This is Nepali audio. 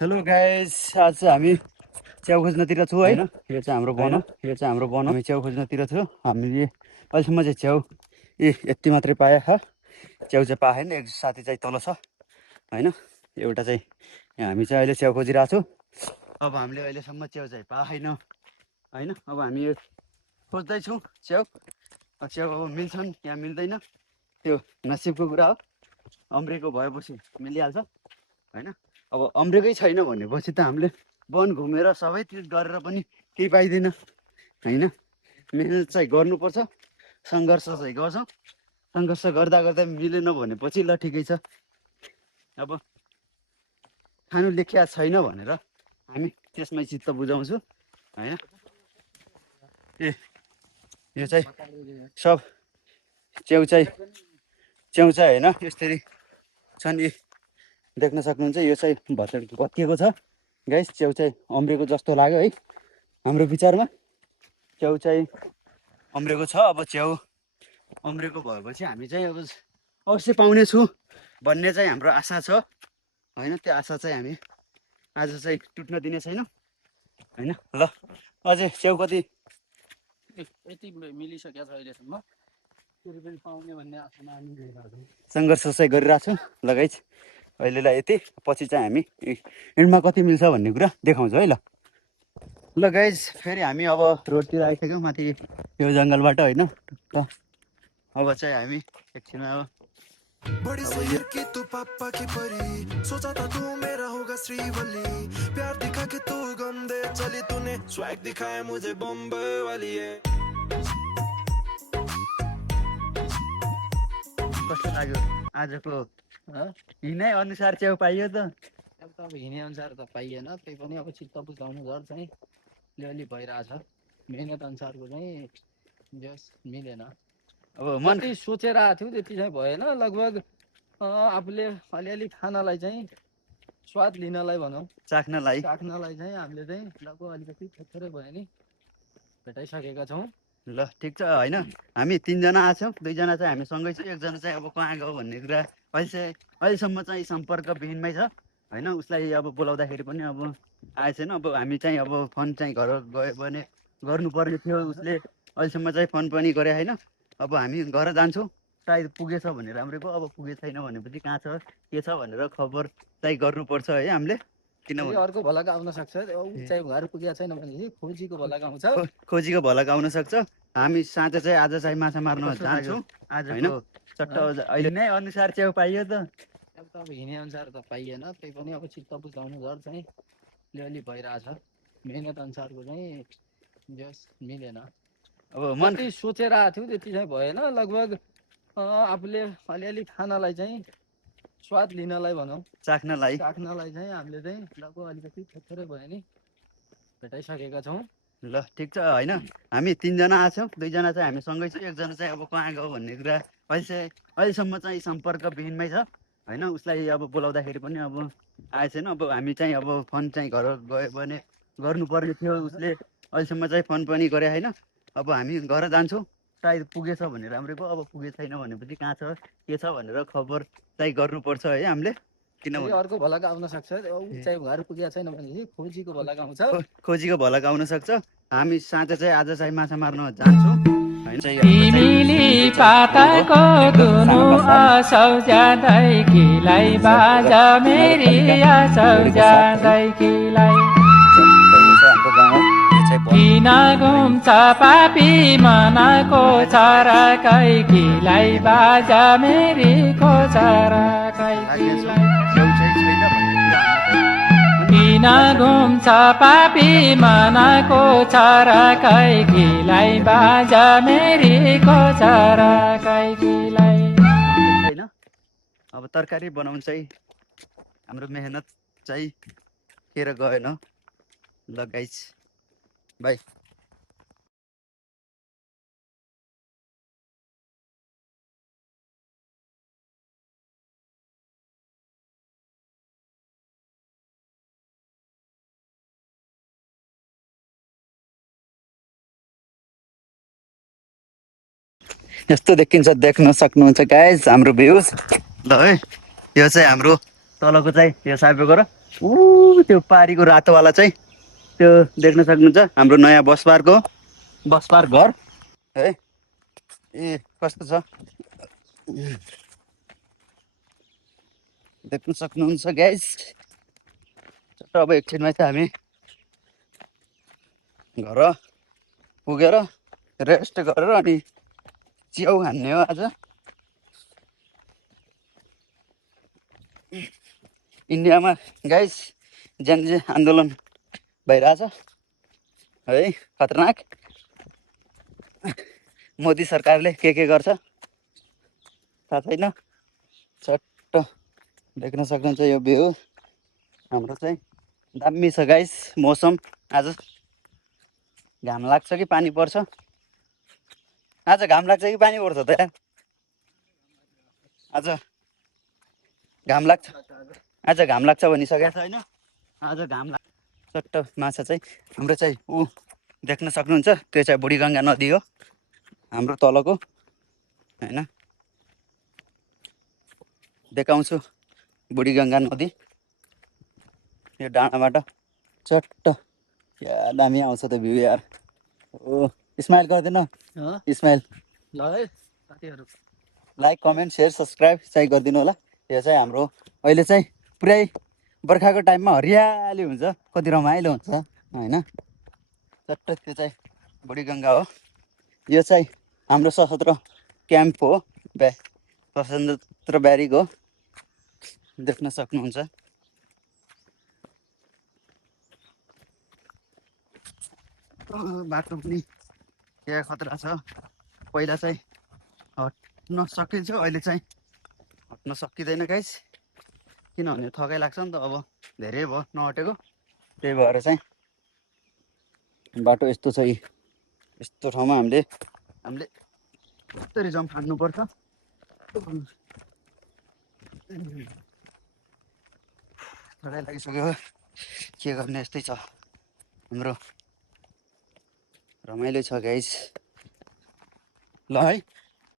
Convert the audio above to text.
हेलो गाइस, आज चाहिँ हामी च्याउ खोज्नतिर छौँ है। यो चाहिँ हाम्रो बनाउ हामी च्याउ खोज्नतिर छौँ। हामीले अहिलेसम्म चाहिँ च्याउ यति मात्रै पाए च्याउ चाहिँ पाएन। एक साथी चाहिँ तल छ होइन। एउटा चाहिँ हामी चाहिँ अहिले च्याउ खोजिरहेको छौँ। अब हामीले अहिलेसम्म च्याउ चाहिँ पाएन होइन। अब हामी खोज्दैछौँ च्याउ। च्याउ अब मिल्छन् या मिल्दैन त्यो नसिबको कुरा हो। अम्रेको भएपछि मिलिहाल्छ होइन। अब अम्रेकै छैन भनेपछि त हामीले वन घुमेर सबैतिर गरेर पनि केही पाइँदैन होइन। मिहिनेत चाहिँ गर्नुपर्छ, सङ्घर्ष चाहिँ गर्छौँ। सङ्घर्ष गर्दा गर्दा मिलेन भनेपछि ल ठिकै छ। अब खानु लेखिया छैन भनेर हामी त्यसमै चित्त बुझाउँछु होइन। यो चाहिँ सब च्याउ चाहिँ होइन यसरी छन्। यी देख्न सक्नुहुन्छ यो चाहिँ भत्किएको छ गाइस। च्याउ चाहिँ अम्रेको जस्तो लाग्यो है हाम्रो विचारमा। च्याउ चाहिँ अम्रेको छ। अब च्याउ अम्रेको भएपछि हामी चाहिँ अब अवश्य पाउनेछु भन्ने चाहिँ हाम्रो आशा छ होइन। त्यो आशा चाहिँ हामी आज चाहिँ टुट्न दिने छैनौँ होइन। ल अझै च्याउ कति यति मिलिसकेको छ अहिलेसम्म, फेरि पनि पाउने भन्ने आशामा हामी सङ्घर्ष चाहिँ गरिरहेको छौँ। लगाइज अहिलेलाई यति, पछि चाहिँ हामी हिँडमा कति मिल्छ भन्ने कुरा देखाउँछौँ है। ल गाइज फेरि हामी अब रोडतिर आइसक्यौँ माथि यो जङ्गलबाट होइन। अब चाहिँ हामी एकछिनमा अब बड़ी शहर की तू पापा की परी, सोचा था तू मेरा होगा श्रीवल्ली, प्यार दिखा के तू गम दे चली, तूने स्वैग दिखाया मुझे बॉम्बे वाली है। कस्तो लाग्यो आजको हिँडाइ अनुसार च्याउ पाइयो त? अब हिँडे अनुसार त पाइएन, त्यही पनि अब चित्त बुझाउनु घर चाहिँ अलिअलि भइरहेछ। मेहनत अनुसारको चाहिँ जस मिलेन। अब मन सोचेर आएको थियो त्यति चाहिँ भएन। लगभग आफूले अलिअलि खानलाई चाहिँ स्वाद लिनलाई भनौँ, चाख्नलाई चाहिँ हामीले चाहिँ लगभग अलिकति थोरै भयो नि भेटाइसकेका छौँ। ल ठिक छ होइन। हामी तिनजना आएको छौँ, दुईजना चाहिँ हामी सँगै छौँ, एकजना चाहिँ अब कहाँ गयो भन्ने कुरा अहिलेसम्म चाहिँ सम्पर्कविहीनमै छ होइन। उसलाई अब बोलाउँदाखेरि पनि अब आएको छैन। अब हामी चाहिँ अब फोन चाहिँ घर गयो भने गर्नुपर्ने थियो। उसले अहिलेसम्म चाहिँ फोन पनि गरे होइन। अब हामी घर जान्छौँ, सायद पुगेछ भने राम्रै भयो। अब पुगेको छैन भनेपछि कहाँ छ के छ भनेर खबर चाहिँ गर्नुपर्छ है हामीले। किनभने अर्को भलाको आउन सक्छ, चाहिँ घर पुगेको छैन भनेपछि खोजीको भलाको आउँछ। खोजीको भलाको आउन सक्छ। हामी साँझ चाहिँ आज चाहिँ माछा मार्न जान्छौँ आज होइन। चट्ट अहिले नै अनुसार च्याउ पाइयो त? अब हिँडे अनुसार त पाइएन, त्यही पनि अब चित्त बुझाउनु घर चाहिँ अलिअलि भइरहेछ। मेहनत अनुसारको चाहिँ जस मिलेन। अब मन सोचेर आएको थियो त्यति चाहिँ भएन। लगभग आफूले अलिअलि खानलाई चाहिँ स्वाद लिनलाई भनौँ, चाख्नलाई चाहिँ हामीले चाहिँ लगभग अलिकति थोरै भयो नि भेटाइसकेका छौँ। ल ठिक छ होइन। हामी तिनजना आएको छौँ, दुईजना चाहिँ हामी सँगै छौँ, एकजना चाहिँ अब कहाँ गयो भन्ने कुरा अहिलेसम्म चाहिँ सम्पर्कविहीनमै छ होइन। उसलाई अब बोलाउँदाखेरि पनि अब आएको छैन। अब हामी चाहिँ अब फोन चाहिँ घर गयो भने गर्नुपर्ने थियो। उसले अहिलेसम्म चाहिँ फोन पनि गरे होइन। अब हामी घर जान्छौँ, सायद पुगेछ भने राम्रै भयो। अब पुगेको छैन भनेपछि कहाँ छ के छ भनेर खबर चाहिँ गर्नुपर्छ है हामीले। किनभने अर्को भलाको आउन सक्छ, चाहिँ घर पुगेको छैन भनेपछि खोजीको भलाको आउँछ। खोजीको भलाको आउन सक्छ। हामी साँझ चाहिँ आज चाहिँ माछा मार्न जान्छौँ होइन। तिमीले पाताको दुनु आसौ जाँदै किलाई बाजा मेरी आसौ जाँदै किलाई किन घुम्छ पापी मनको चरा कैकीलाई बाजा मेरी खोचरा कैकीलाई किन घुम्छ पापी मनको चरा कैकीलाई बाजा मेरी खोचरा कैकीलाई। होइन अब तरकारी बनाउनु चाहिँ हाम्रो मेहनत चाहिँ केर गएन। ल गाइस बाई। यस्तो देखिन्छ, देख्न सक्नुहुन्छ गाइस हाम्रो भ्युज। ल है यो चाहिँ हाम्रो तलको चाहिँ यो साइबेको र त्यो पारीको रातोवाला चाहिँ त्यो देख्न सक्नुहुन्छ हाम्रो नयाँ बस पार्क घर है। ए कस्तो छ देख्न सक्नुहुन्छ गाइस। अब एकछिनमा चाहिँ हामी घर पुगेर रेस्ट गरेर अनि च्याउ खान्ने हो आज। इन्डियामा गाइस जेनजी आन्दोलन भइरहेछ है, खतरनाक। मोदी सरकारले के गर्छ थाहा छैन। चट्ट देख्न सक्नुहुन्छ यो भ्यू हाम्रो चाहिँ दामी छ गाइस। मौसम आज घाम लाग्छ कि पानी पर्छ? आज घाम लाग्छ कि पानी पर्छ त यार? आज घाम लाग्छ, आज घाम लाग्छ भनिसकेको छैन। आज घाम लाग्छ। चट्ट माछा चाहिँ हाम्रो चाहिँ ऊ देख्न सक्नुहुन्छ त्यो चाहिँ बुढीगङ्गा नदी हो हाम्रो तलको हैन। देखाउँछु बुढीगङ्गा नदी यो डाँडाबाट। चट्ट क्या दामी आउँछ त भ्यू यार। ओ स्माइल गरिदिनु स्माइल। ल है साथीहरू, लाइक कमेन्ट सेयर सब्सक्राइब चाहिँ गरिदिनु होला। यो चाहिँ हाम्रो अहिले चाहिँ पुरै बर्खाको टाइममा हरियाली हुन्छ, कति रमाइलो हुन्छ होइन। चट्ट त्यो चाहिँ बुढीगङ्गा हो। यो चाहिँ हाम्रो सशस्त्र क्याम्प हो, सशस्त्र ब्यारिक हो, देख्न सक्नुहुन्छ। बाटो पनि क्या खतरा छ। पहिला चाहिँ हट्न सकिन्छ, अहिले चाहिँ हट्न सकिँदैन गाइस, किनभने थकाइ लाग्छ नि त। अब धेरै भयो नहटेको, त्यही भएर चाहिँ बाटो यस्तो छ। यस्तो ठाउँमा हामीले कसरी जम्प फान्नुपर्छ। थकाइ लागिसक्यो, के गर्ने, यस्तै छ हाम्रो। रमाइलो छ गाइस। ल है